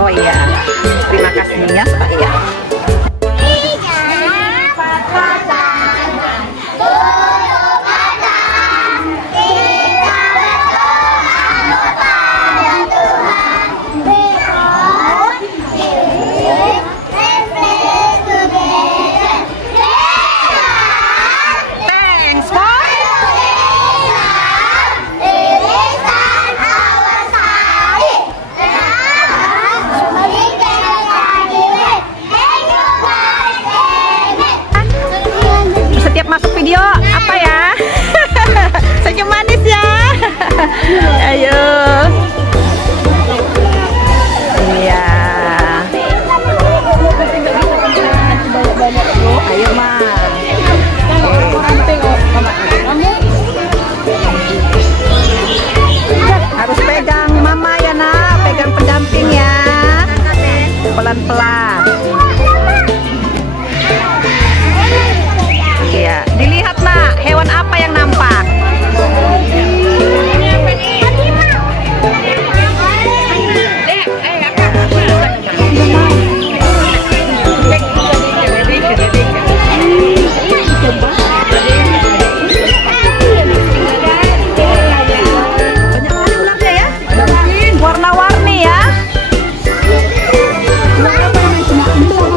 Oh iya, terima kasih ya Pak ya. Setiap masuk video apa ya? Senyum manis ya. Ayo. Iya. Ayo Ma. Harus pegang Mama ya Nak, pegang pendamping ya. Pelan-pelan. Iya, dilihat Nak, hewan apa yang nampak? Banyak kali ularnya ya? Warna-warni ya?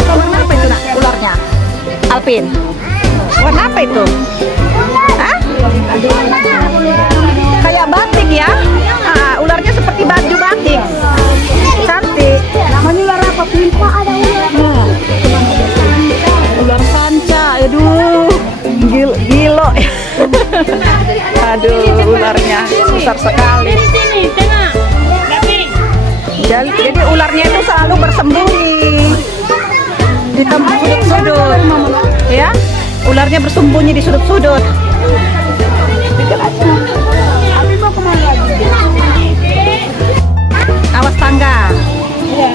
Warna apa itu Nak, ularnya? Alvin? Warna apa itu? Hah? Kayak batik ya? Ularnya seperti baju batik. Cantik. Namanya ular apa? Pinta ada ular. Ular panca. Aduh. Gilo. Aduh, ularnya besar sekali. Jadi ularnya itu selalu bersembunyi di tempat sudut-sudut. Ya? Ularnya bersembunyi di sudut-sudut. Awas tangga. Iya.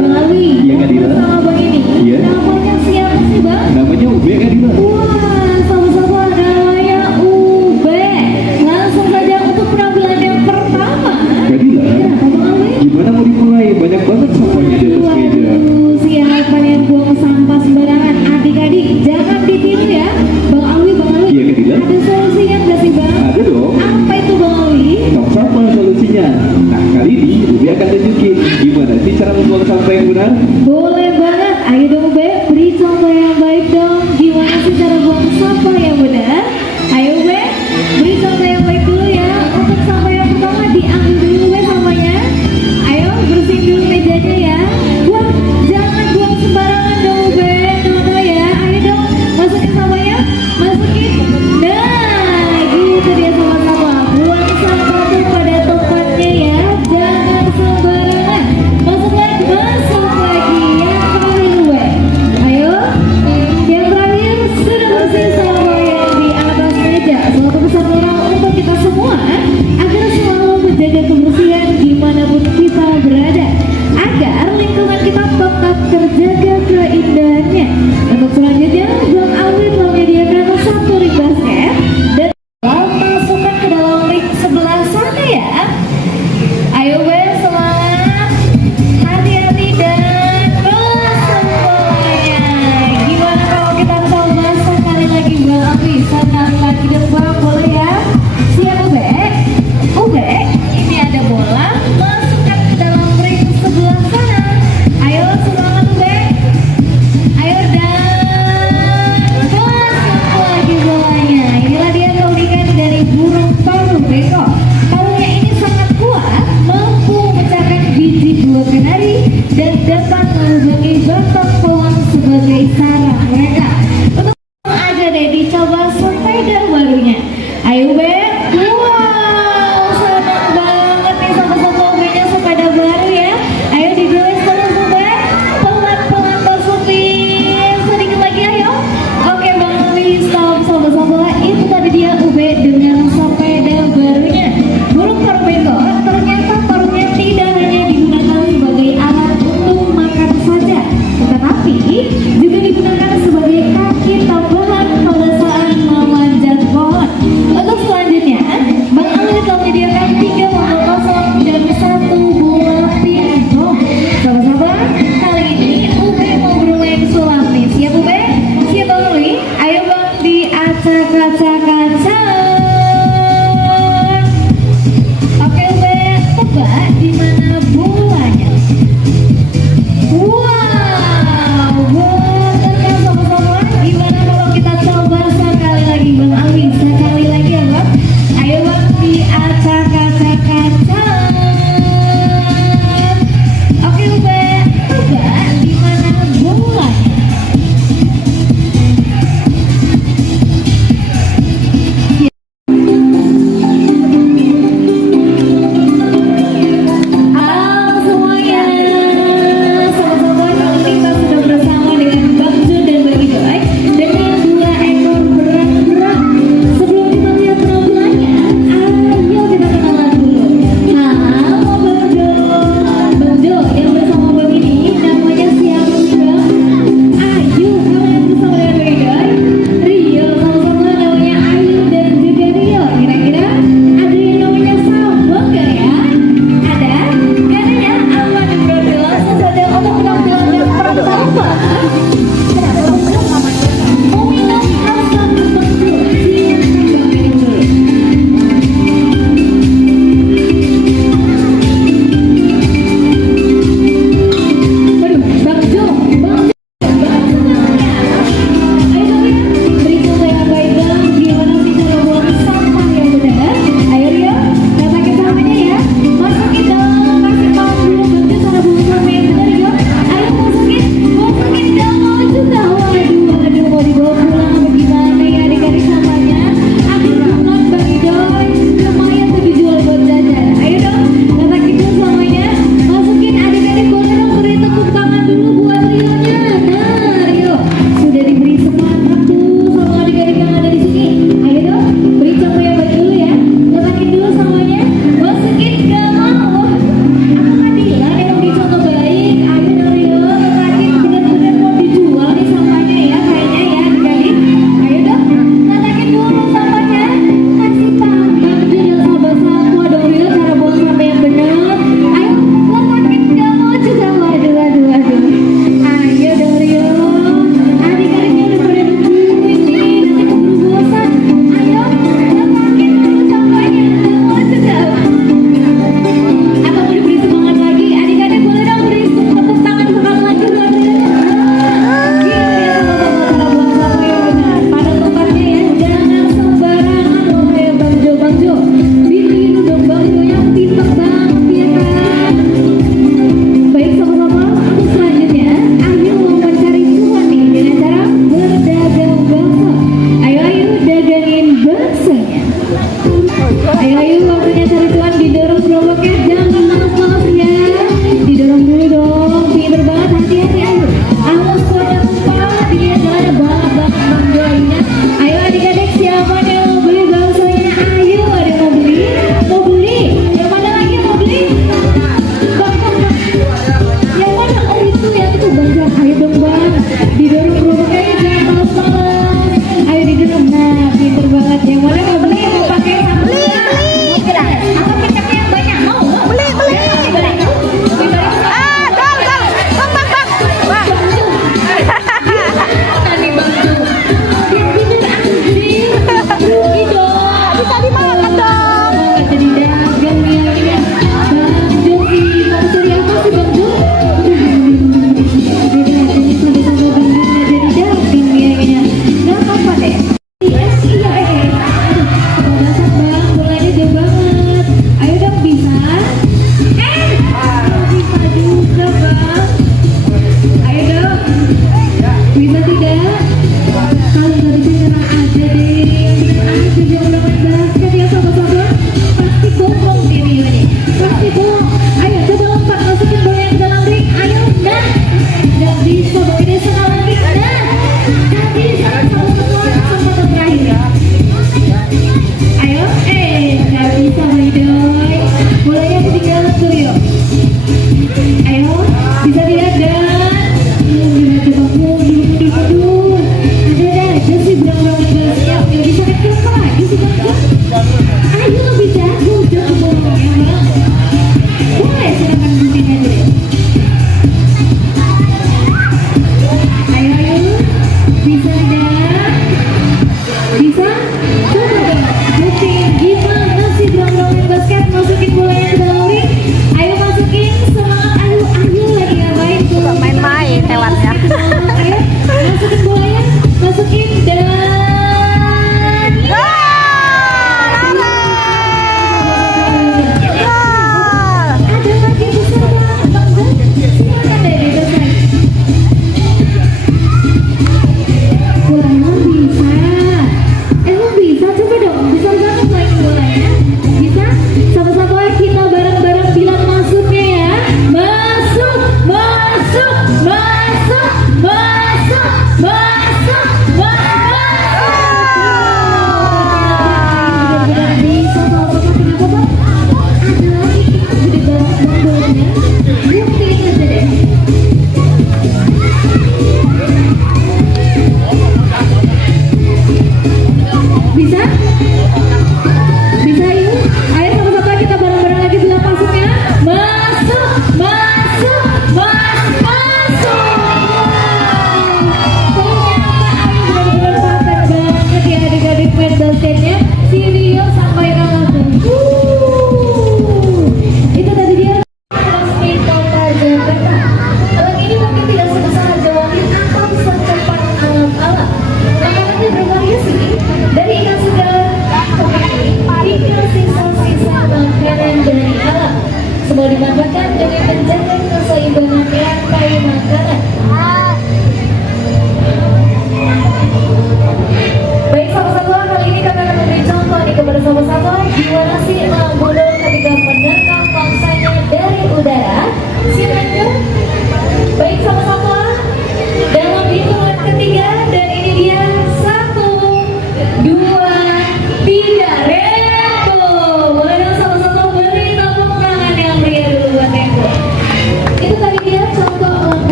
Bang Ali, Iya Kak Dila. sama Bang ini. Iya. Namanya siapa sih Bang? Namanya Ube Kak Dila. Wah, sama-sama namanya Ube. Langsung saja untuk penampilan yang pertama. Kak Dila, Kenapa Bang Ali? gimana mau dimulai? Banyak banget sampahnya di atas meja. Waduh, siapa yang buang sampah sembarangan? Adik-adik, jangan ditiru ya. Bang Ali, Iya Kak Dila. ada solusinya nggak sih Bang? Ada dong. Apa itu Bang Ali? Tong sampah solusinya. Nah kali ini Ube akan tunjukin gimana sih cara membuang sampah yang benar. Boleh banget, ayo dong Ube, beri contoh yang baik dong. Gimana sih cara buang sampah yang benar? Ayo Ube, beri contoh yang baik dulu ya. Untuk sampah yang pertama diambil dulu Ube sampahnya. Ayo bersihin dulu mejanya ya. Wah, jangan buang sembarangan dong Ube. Nono ya, ayo dong masukin sampahnya, masukin. Nah, gitu dia sama-sama. Buang sampah tuh pada tempatnya ya. Jangan sembarangan. Masuk lagi, masuk lagi. Yang terakhir Ube. Ayo, yang terakhir sudah bersih sampah yang di atas meja. Suatu pesan moral untuk kita semua agar selalu menjaga kebersihan dimanapun kita berada, agar lingkungan kita tetap terjaga keindahannya. Untuk selanjutnya, Bang Alwi telah menyediakan satu ring basket dan masukkan ke dalam ring sebelah sana ya. Ayo Ube, semangat, hati-hati dan semuanya. Gimana kalau kita coba sekali lagi Bang Alwi, sekali lagi depan boleh ya? Siap Ube? Ube, ini ada bola, masukkan ke dalam ring sebelah sana. Ayo semangat Ube. Ayo dan masuk lagi bolanya. Inilah dia keunikan dari burung paru beko. Paruhnya ini sangat kuat, mampu memecahkan biji buah kenari dan dapat melubangi batang pohon sebagai sarang mereka. Untuk aja deh dicoba sepeda barunya. Ayo Be. Wow, senang banget nih sama-sama Ubenya sepeda baru ya. Ayo digelis terus Ube. Pelan-pelan masukin. Sedikit lagi ayo. Oke Bang Ali, stop sama-sama. Itu tadi dia Ube dengan sepeda barunya. Burung paruh beko, ternyata paruhnya tidak hanya digunakan sebagai alat untuk makan saja, tetapi juga digunakan sebagai Didorong gerobaknya jangan males-males. Ayo didorong. Nah, pinter banget. Yang mana mau beli mau pakai sambal? Atau kecapnya yang banyak? Mau? Beli. Ah, dong. Bang. Wah. Tadi Bang Jo. Pinter anjing. Rugi dong. Bisa dimakan dong. Jadi dagang nih yang ini. Bang Jo sih, mau cari apa sih Bang Jo? Jadi sampai Bang Jo jadi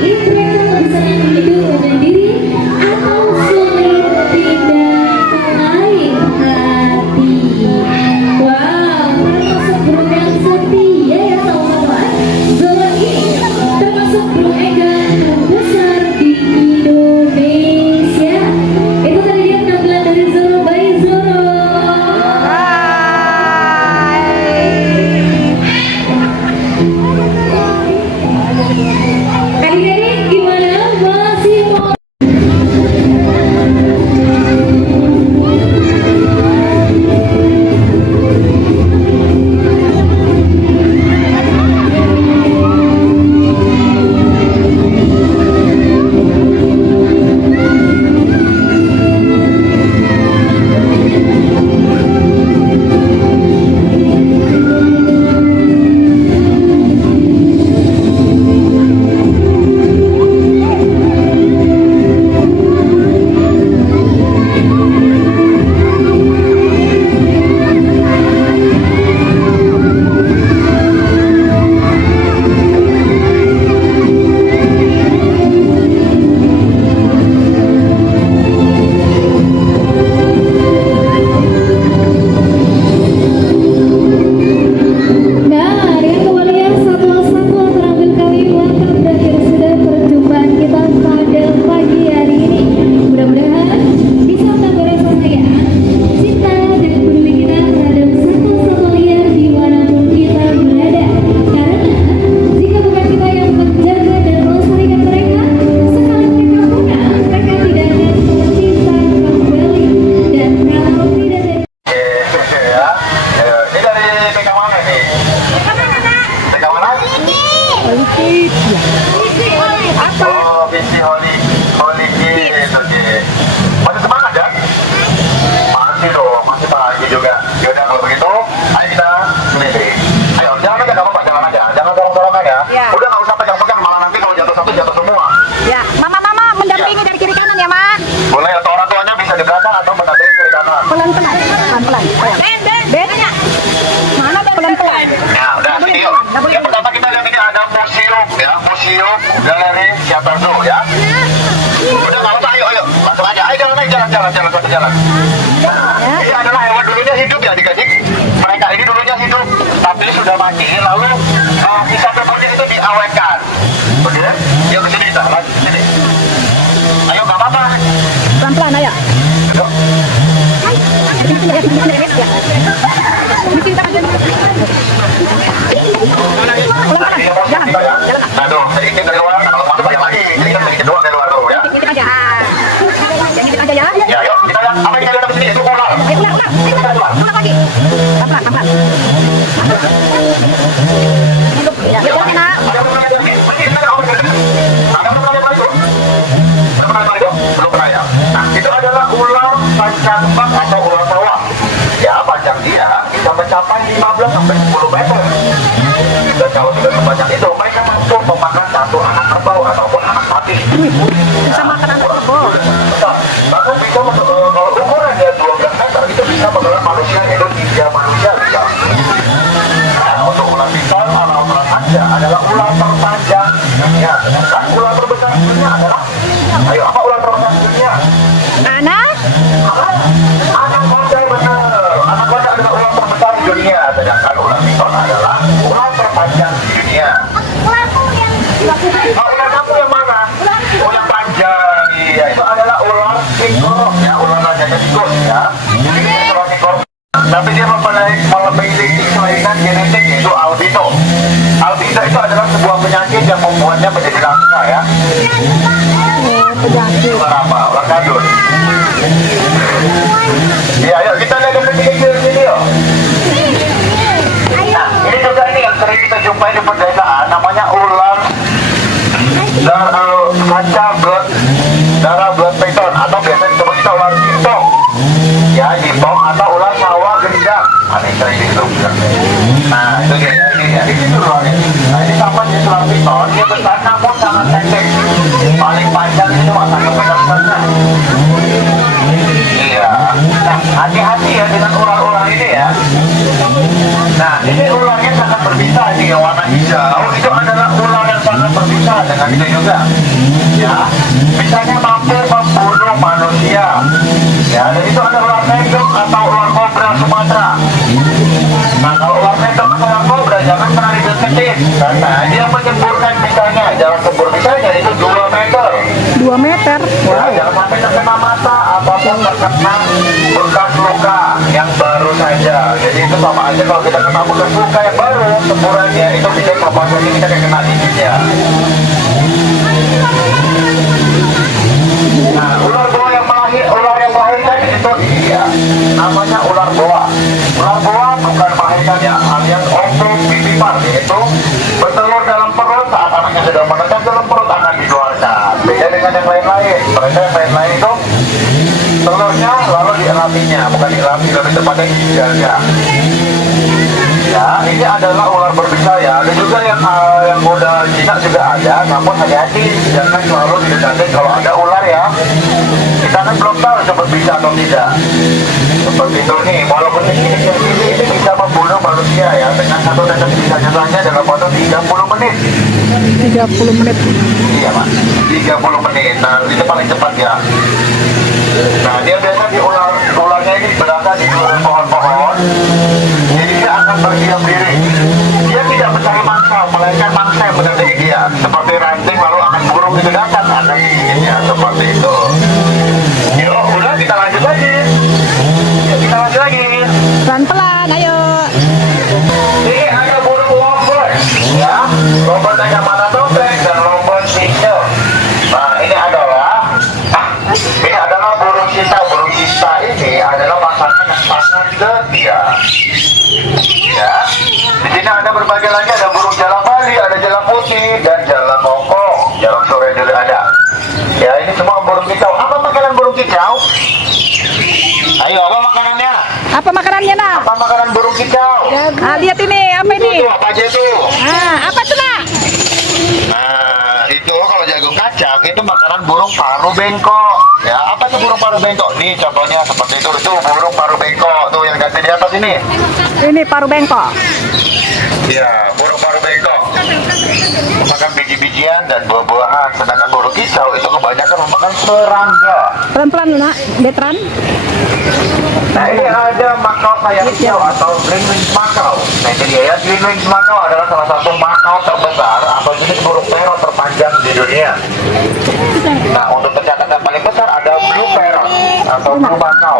mereka bisa hidup menyendiri atau sulit tidak main hati. Wow, termasuk burung yang setia ya teman-teman. Zoro ini termasuk burung egan terbesar di Indonesia. Itu tadi dia tampilan dari Zoro by Zoro. Adik-adik gimana? Masih mau? Nah, dengan kembalinya satwa-satwa terampil kami welcome dan sudah perjumpaan kita pada pagi hari ini. Mudah-mudahan bisa menambah rasa sayang, cinta dan peduli kita terhadap satwa-satwa liar dimanapun kita berada. Karena jika bukan kita yang menjaga dan melestarikan mereka, sekali mereka punah, mereka tidak akan tercipta kembali. Dan kalau tidak ada Ya. Ini dari TK mana nih? TK mana? Oh, Visi Holy Kids, oke. Masih semangat ya? Masih dong, masih pagi juga. Yaudah kalau begitu, ayo kita keliling. Ayo, jalan aja, gak apa-apa, jalan aja. Jangan dorong-dorongan ya. Ya. Udah gak usah pegang-pegang, malah nanti kalau jatuh satu, jatuh semua. Ya, mama mendampingi dari kiri kanan ya, Ma. Boleh, atau orang tuanya bisa di belakang atau mendampingi kiri kanan. Pelan-pelan. Ben. Mana pelan-pelan? Ya, udah, sini yuk. Yang pertama kita lihat ini ada museum, ya. Museum Galeri Siatar Zoo, ya. Udah nggak apa-apa, ayo. Langsung aja. Ayo jalan. Nah, ini adalah hewan dulunya hidup ya adik-adik. Mereka ini dulunya hidup, tapi sudah mati. Lalu sisa tubuhnya itu diawetkan. Oke? Yuk kesini kita, lanjut sini. Ayo nggak apa-apa. Pelan-pelan ayo. Duduk. Nah, dong, sedikit dari luar, kalau masuk banyak lagi. Jadi kan sedikit doang dari luar dulu, ya. Sedikit aja. Yang sedikit aja ya. Ya, yuk, kita lihat apa yang kita lihat di sini itu ular. Ulang lagi. Pelan-pelan. Ya, jalan ya, Nak. Ada belum pernah lihat ini? Ini kita lihat apa yang ada. Ada belum pernah lihat itu? Belum pernah lihat itu? Belum pernah ya. Nah, itu adalah ular pancakembang atau ular bawang. Ya, panjang dia bisa mencapai 15 sampai 10 meter. Dan kalau sudah sebanyak itu, mereka mampu memakan satu anak kerbau ataupun anak sapi. Bisa makan anak kerbau. Bahkan bisa kalau ukurannya 12 meter itu bisa menelan manusia hidup 3 manusia bisa. Nah, untuk ular piton atau ular panjang adalah ular terpanjang dunia. Sedangkan ular terbesar dunia adalah, ayo apa ular terbesar dunia? Anak? Anak konca, benar. Anak konca adalah ular terbesar di dunia. Sedangkan ular piton adalah ular terpanjang di dunia. Ular kamu yang mana? Oh, yang panjang. Iya, itu adalah ular tikus ya, ular rajanya tikus ya. Ini ular tikus. Tapi dia memiliki kelainan genetik yaitu albino. Albino itu adalah sebuah penyakit yang membuatnya menjadi langka ya. Penyakit. Ular apa? Ular kadun. Iya, yuk kita lihat yang kecil-kecil sini yuk. Nah, ini juga ini yang sering kita jumpai di pedesaan, namanya ular darah blood python atau biasa disebut kita ular jimpong. Ya, jimpong atau ular sawah gendang. Ini sering disebut. Nah, itu dia ini ularnya. Nah, ini sama jenis ular python, dia besar namun sangat pendek. Paling panjang ini cuma 1 meter saja. Iya. Nah, hati-hati ya dengan ular-ular ini ya. Nah, ini ularnya sangat berbisa ini yang warna hijau. Itu adalah ular yang sangat sangat berbisa dengan itu juga. Ya, bisanya mampu membunuh manusia. Ya, dan itu ada ular mendok atau ular kobra Sumatera. Nah, kalau ular mendok atau ular kobra jangan pernah dideketin karena dia menyemburkan bisanya. Jarak sembur bisanya itu 2 meter. 2 meter. Ya, jangan sampai terkena mata ataupun terkena bekas luka yang baru saja. Jadi itu sama aja kalau kita kena bekas luka yang baru, semburannya itu bisa sama saja kita kayak kena giginya. Nah, ular boa yang melahirkan itu dia namanya ular boa. Ular boa bukan melahirkan ya, alias ovovivipar, yaitu bertelur dalam perut saat anaknya sudah menetas dalam perut akan dikeluarkan. Beda dengan yang lain-lain. Mereka yang lain-lain itu telurnya lalu dielapinya, bukan dielapi, lebih tepatnya dijaga. Ya, ini adalah ular berbisa ya. Ada juga yang udah jinak juga ada, namun hati-hati jangan selalu didekati kalau ada ular ya. Kita kan belum tahu itu berbisa atau tidak. Seperti itu nih, walaupun ini bisa membunuh manusia ya dengan satu tetes bisanya saja dalam waktu 30 menit. 30 menit. Iya Pak, 30 menit. Nah, itu paling cepat ya. Nah, dia biasa ularnya ini berada di pohon-pohon. Jadi dia akan berdiam diri. Dia tidak mencari mangsa, melainkan mangsa yang mendatangi dia. Seperti ranting lalu akan burung itu datang, akan giginya seperti itu. Yuk, udah kita lanjut lagi. Yuk, kita lanjut lagi. Pelan-pelan, ayo. Ini ada burung lovebird, ya. Lovebird kacamata topeng dan lovebird single. Nah, ini adalah burung cita. Burung cita ini adalah pasangan yang sangat setia. Ya, di sini ada berbagai lagi, ada burung jala Bali, ada jala putih dan jala kongkong. Jala sore dulu ada. Ya, ini semua burung kicau. Apa makanan burung kicau? Ayo, apa makanannya? Apa makanannya, Nak? Apa makanan burung kicau? Ah, lihat ini, apa ini? Itu apa aja itu? Ah, apa tuh, Nak? Nah, itu kalau jagung kacang itu makanan burung paru bengkok. Ya, apa itu burung paru bengkok? Nih contohnya seperti itu burung paru bengkok tuh yang ganti di atas ini. Ini paru bengkok. Ya, burung paru bengkok memakan biji-bijian dan buah-buahan, sedangkan burung kicau itu kebanyakan memakan serangga. Pelan-pelan, Nak. Betran. Nah, ini ada makau sayap hijau atau green wings makau. Nah, ini dia ya, green wings makau adalah salah satu makau terbesar atau jenis burung parrot terpanjang di dunia. Nah, untuk pencatatan paling besar ada blue parrot atau blue makau.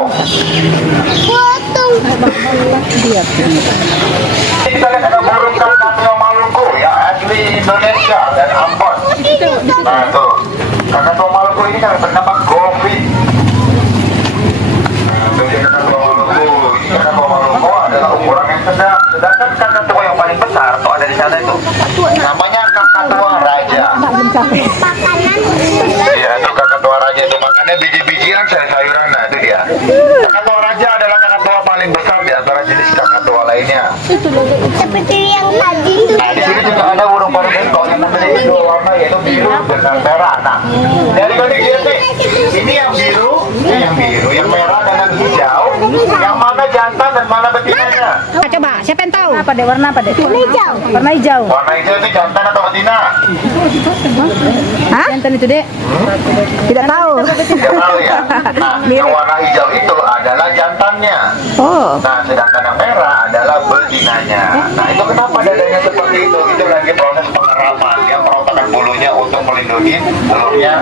Lihat. Kita lihat ada burung kakatua Maluku yang asli Indonesia dan Ambon. Nah, tuh kakatua Maluku ini kan bernama Govi. Kakatua Maluku adalah ukuran yang sedang, sedangkan kakatua yang paling besar tuh ada di sana itu namanya kakatua raja. Iya, itu kakatua raja itu makannya biji-bijian, sayur-sayuran. Nah, itu dia. Kakatua raja adalah kakatua paling besar di antara jenis kakatua lainnya. Seperti yang tadi. Nah, di sini juga ada burung paru bengkok yang memiliki 2 warna, yaitu biru dan merah. Nah, dari balik ini yang biru, yang merah dengan hijau. Yang mana jantan dan mana betinanya? Ah, coba, siapa yang tahu? Apa deh, warna apa deh? Warna hijau. Warna hijau. Warna hijau itu jantan atau betina? Hah? Jantan itu, Dek? Tidak tahu. Tidak tahu ya. Nah, yang warna hijau itu adalah jantannya. Oh. Nah, sedangkan yang merah adalah betinanya. Nah, itu kenapa dadanya seperti itu? Itu lagi proses pengerapan. Dia merontokkan bulunya untuk melindungi telurnya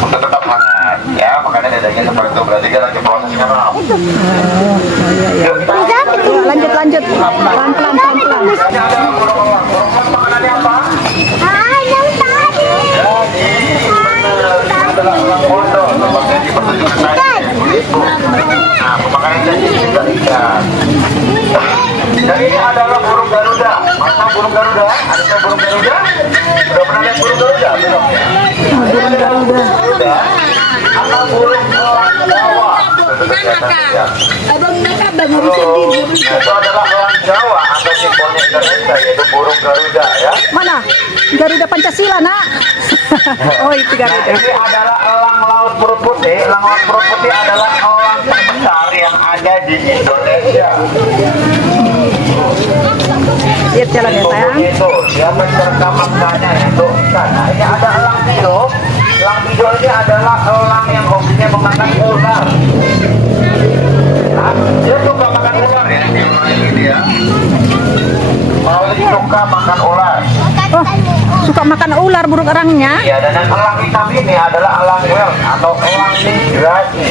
untuk tetap hangat. Ya, makanya dadanya seperti itu. Berarti dia lagi proses ngeram. Yuk, kita Lanjut. Pelan-pelan. Ini ada burung makanannya apa? Yang tadi. Jadi, benar. Ini adalah elang bondol. Seperti di pertunjukan tadi. Nah, pemakanan jadi juga ikan. Dan ini adalah burung Garuda. Mana burung Garuda? Ada yang burung Garuda? Sudah pernah lihat burung Garuda? Belum ya? Burung Garuda atau burung elang Jawa. Abang nak Itu adalah elang Jawa atau simbolnya Indonesia, yaitu burung Garuda ya. Mana? Garuda Pancasila, Nak. Oh, itu Nah, Garuda. ini adalah elang laut perut putih. Elang laut perut putih adalah elang terbesar yang ada di Indonesia. Lihat jalan ya sayang. Itu siapa terekam angkanya itu kan. Nah, ini ada elang hijau. Elang hijau ini adalah elang yang hobinya memakan ular. Nah, dia suka makan ular ya. Ini dia. Paling suka makan ular. Oh, suka makan ular burung erangnya. Ya, dan yang elang hitam ini adalah elang whale atau elang migrasi.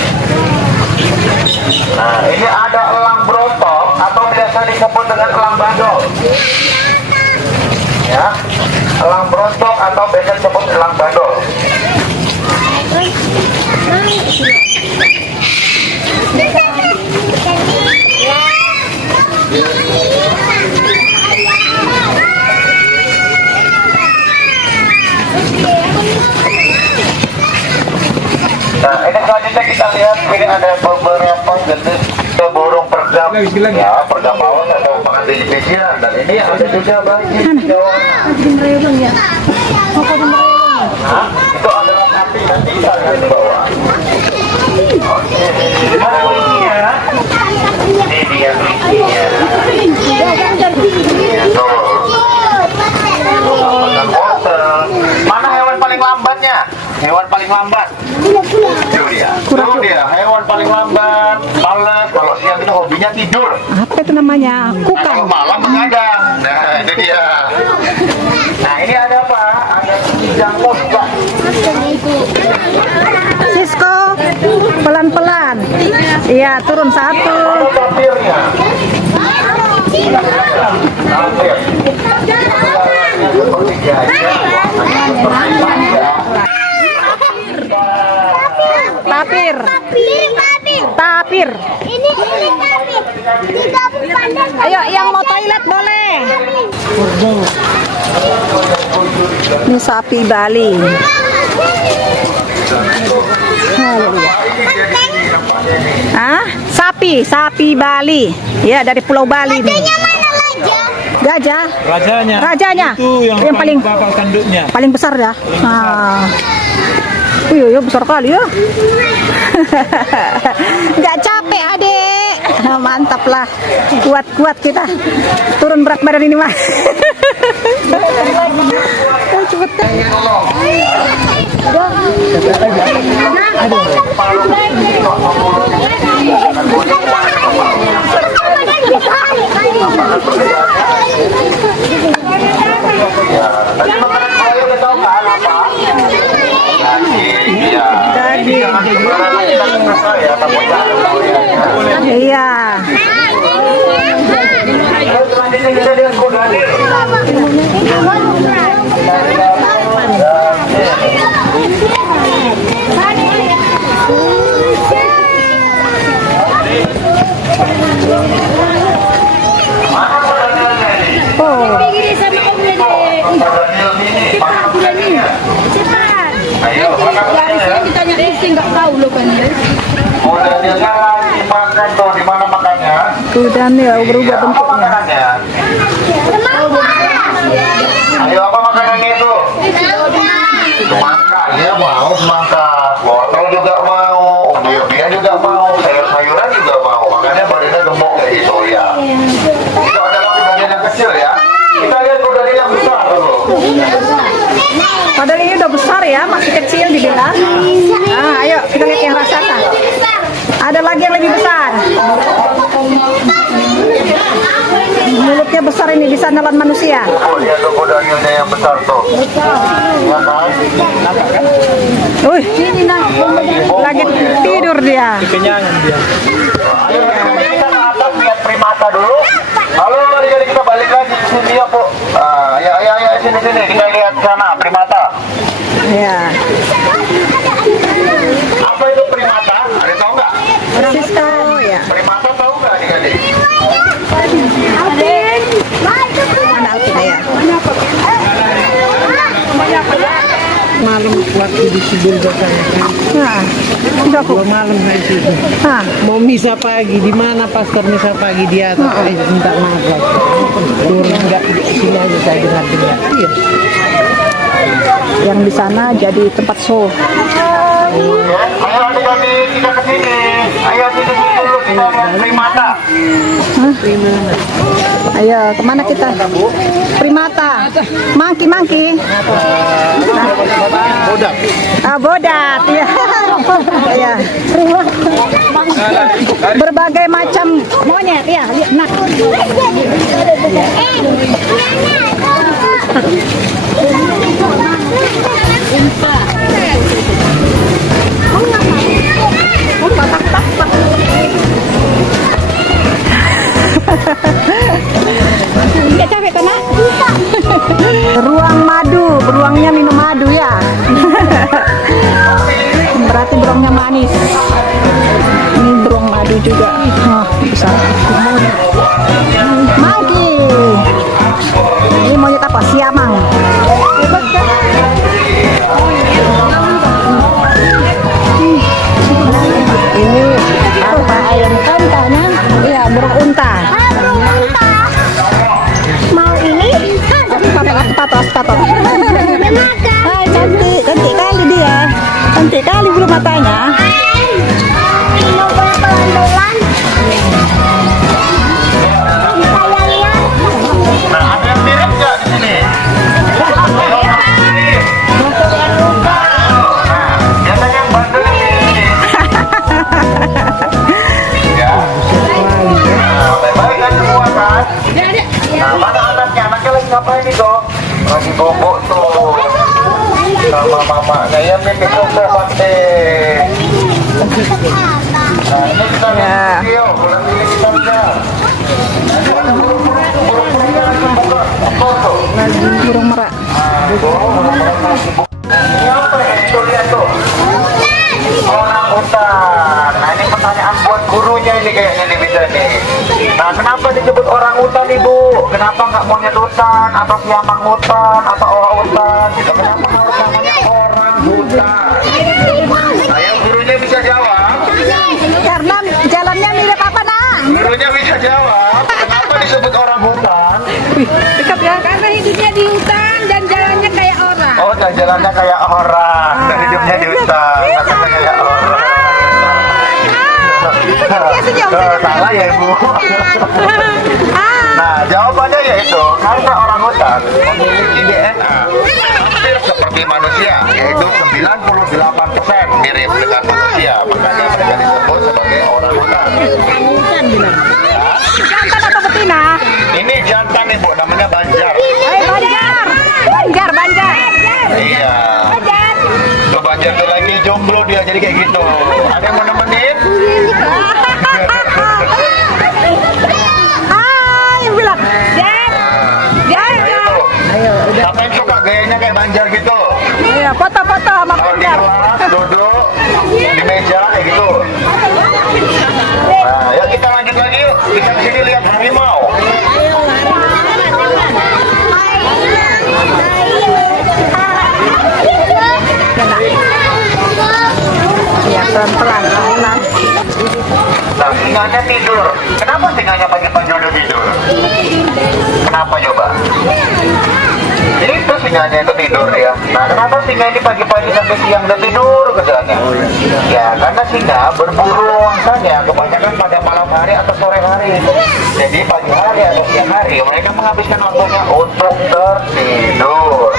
Nah, ini ada elang brontok atau biasa disebut dengan elang bandol. Ya, elang brontok atau biasa disebut elang bandol. Nah, ini selanjutnya kita lihat ini ada beberapa jenis burung perdam ya, perdam awan atau pengantin spesial, dan ini ada juga bagi Jawa. Nah, itu adalah sapi nanti kita lihat di bawah. Oke, mana kuncinya? Ini dia kuncinya. Mana hewan paling lambatnya? Hewan paling lambat. Itu dia, hewan paling lambat. Males, kalau siang itu hobinya tidur. Apa itu namanya? Nah, Kukang. kalau malam mengadang. Nah, itu dia. Nah, ini ada apa? Ada kijang muskat. Sisko, pelan-pelan. Iya, turun satu. Ada tapirnya. Tapir. Seperti gajah. Seperti gajah. Tapir. Tapir. Ini tapir. Tiga pandang. Ayo, yang mau toilet boleh. Ini sapi Bali. Ah, sapi Bali. Ya, dari Pulau Bali nih. Mana raja? Gajah. Rajanya. Itu yang paling bakal tanduknya. paling besar ya. Nah. Iya, besar kali ya. Nggak capek adek. Mantap lah. Kuat-kuat kita. Turun berat badan ini mah. Cepet. Tadi makanan saya udah tahu kan apa? Iya. Daging. Jangan sembarangan kita kata ya, takut jatuh ya. Iya. Selanjutnya kita lihat kuda nih. Mana kudanya ini? Oh, Kudanya ini, mana kudanya? Ayo, mana kudanya? Kudanya lagi makan tuh, di mana makannya? kuda nih berubah Apa bentuknya. makanannya? Ayo, apa makanannya itu? Semangka, ya mau semangka. Wortel juga mau, biar juga mau, sayur-sayuran juga mau. Makanya badannya gemuk kayak gitu ya. Itu adalah kudanya yang kecil ya. Kita lihat kudanya yang besar dulu. Padahal ini udah besar ya, masih kecil dibilang. Nah, ayo kita lihat yang raksasa. Ada lagi yang lebih besar. Mulutnya besar ini bisa nelan manusia. Oh, lihat tuh kudanya yang besar tuh. Ya kan? Wih, lagi tidur dia. Kenyangan dia. Ayo kita ke atas lihat primata dulu. Halo, jadi kita balik lagi ke sini ya, Bu. Ayo sini kita lihat sana primata. Ya. Apa itu primata? Ada tahu nggak? Sisko ya. Primata tahu nggak adik-adik? Mana Alvin ya? Malam waktu di Sibolga saya kan. Nah, udah aku. Dua malam saya situ. Nah, Mau misa pagi di mana pastor misa pagi di atas? Saya minta maaf lagi. Turun enggak di sini aja saya dengar. Iya. yang di sana jadi tempat show. Ayo adik-adik kita ke sini. Ayo sini dulu kita lihat primata. Ayo, kemana kita? Primata. Mangki. Bodak. Ah, bodat. Ya. Ya. Berbagai macam monyet ya. Nah. Nggak capek kan, Nak? Beruang madu, beruangnya minum madu ya. Berarti beruangnya manis. Ini beruang madu juga. Besar. Mangki. Ini monyet apa? Siamang. Ini apa? Ayam kantanya? Iya, burung unta. Mau ini? Sepatu. Hai, cantik kali dia. Cantik kali bulu matanya. Mau pelan-pelan. Sayangnya. Nah, ada yang mirip nggak di sini? Biasanya yang bandel ini. Ya. Nah, baik-baik kan semua kan? Nah, mana anaknya? Anaknya lagi ngapain nih, Dok? Lagi bobok tuh. Sama mamanya ya mimpi kok pasti. Nah, ini kita lihat video. Bulan ini kita lihat. Burung-burungnya lagi buka foto. Burung merak. Ini apa ya? Itu lihat tuh. Orang hutan. Nah, ini pertanyaan buat gurunya ini kayaknya nih bisa nih. Nah, kenapa disebut orang hutan, Ibu? Kenapa nggak monyet hutan atau siamang hutan atau orang hutan? Gitu. Kenapa harus namanya orang hutan? Nah, yang gurunya bisa jawab. Karena jalannya mirip apa, Nak? Gurunya bisa jawab. Kenapa disebut orang hutan? Dekat ya. Karena hidupnya di hutan dan jalannya kayak orang. Oh, dan jalannya kayak orang. Dan hidupnya di hutan. Makanya kayak orang. Salah ya, Ibu. Nah, jawabannya yaitu karena orang hutan memiliki DNA hampir seperti manusia, yaitu 98% mirip dengan manusia. Makanya mereka disebut sebagai orang hutan. Jantan atau betina? Ini jantan, Ibu, namanya Banjar. Banjar. Iya. Tuh Banjar tuh lagi jomblo dia, jadi kayak gitu. Ada yang mau nemenin? Hai, bilang. Ayo, Siapa yang suka gayanya kayak Banjar gitu? Ayo, foto-foto sama Kalau di Banjar. kelas duduk di meja kayak gitu. Nah, yuk kita lanjut lagi yuk. Kita kesini lihat harimau. Ya, pelan-pelan. Nah, singanya tidur. Kenapa singanya pagi-pagi udah tidur? Kenapa coba? Itu singanya itu tidur ya. Nah, kenapa singa ini pagi-pagi sampai siang udah tidur kerjaannya? Ya, karena singa berburu mangsanya kebanyakan pada malam hari atau sore hari. Jadi pagi hari atau siang hari mereka menghabiskan waktunya untuk tertidur.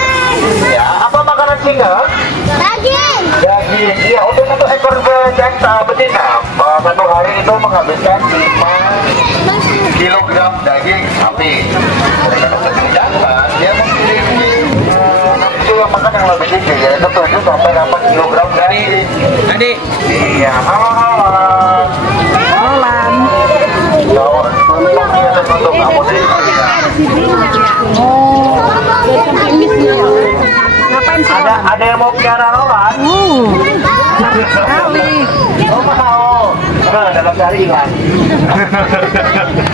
Ya, apa makanan singa? Daging. Daging. Iya, untuk satu ekor jantan betina satu hari itu menghabiskan 5 kilogram daging sapi. Mereka daging jantan dia memiliki nafsu yang makan yang lebih tinggi, yaitu 7 sampai 8 kilogram daging. Adik. Iya, halo. Olan. Jawab untuk kamu sih. Ngapain sih? Ada yang mau piara Roland? Kali. Oh, mau. Dalam sehari kan.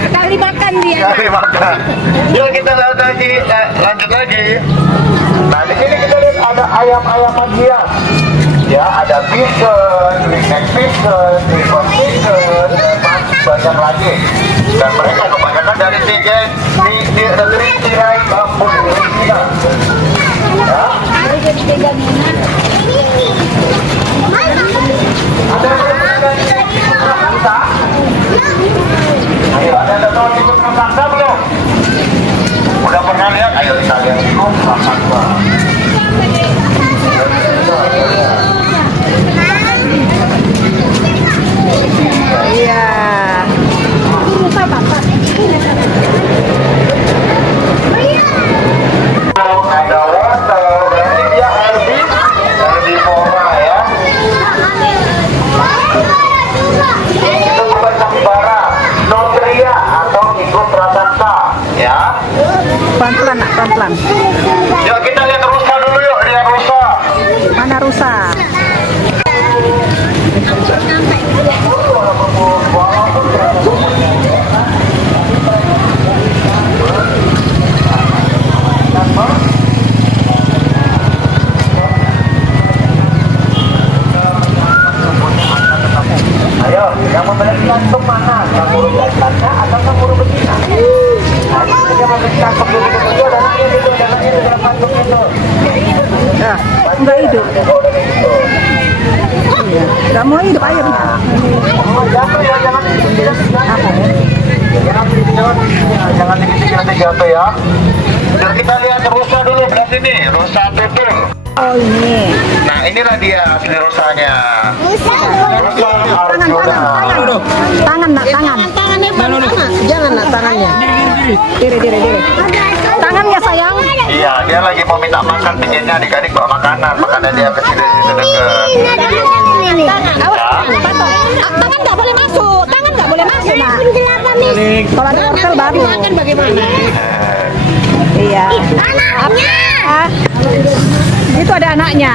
Kali makan dia. Cari makan. Yuk kita lanjut lagi. Nah, di sini kita lihat ada ayam-ayaman dia. Ya, ada bison, ringneck bison, ribbon bison, dan banyak lagi. Dan mereka kebanyakan dari negeri tirai bambu Indonesia. Ya. Ada yang berbeda dari Jakarta? rusak. Ayo, yang membeli kantung mana? Kanguru jantannya atau kanguru betina? Yang membeli kantung dulu, dananya dulu, dananya di dalam kantung itu. Nah, nggak hidup. Iya, nggak mau hidup airnya. Jangan dikit-dikit nanti jatuh ya. Biar kita lihat rusa dulu belah sini, rusa tutul. Oh ini. Nah inilah dia asli rusanya. Rusa. Tangan, nak, tangan. Jangan nak tangannya. Diri. Tangannya sayang. Iya, dia lagi mau minta makan, pinginnya adik-adik bawa makanan, makanya dia ke sini deket. Awas, tangan nggak boleh masuk. Tangan nggak boleh masuk, nak. Kalau ada wortel baru. Makan bagaimana? Iya. Anaknya. Itu ada anaknya.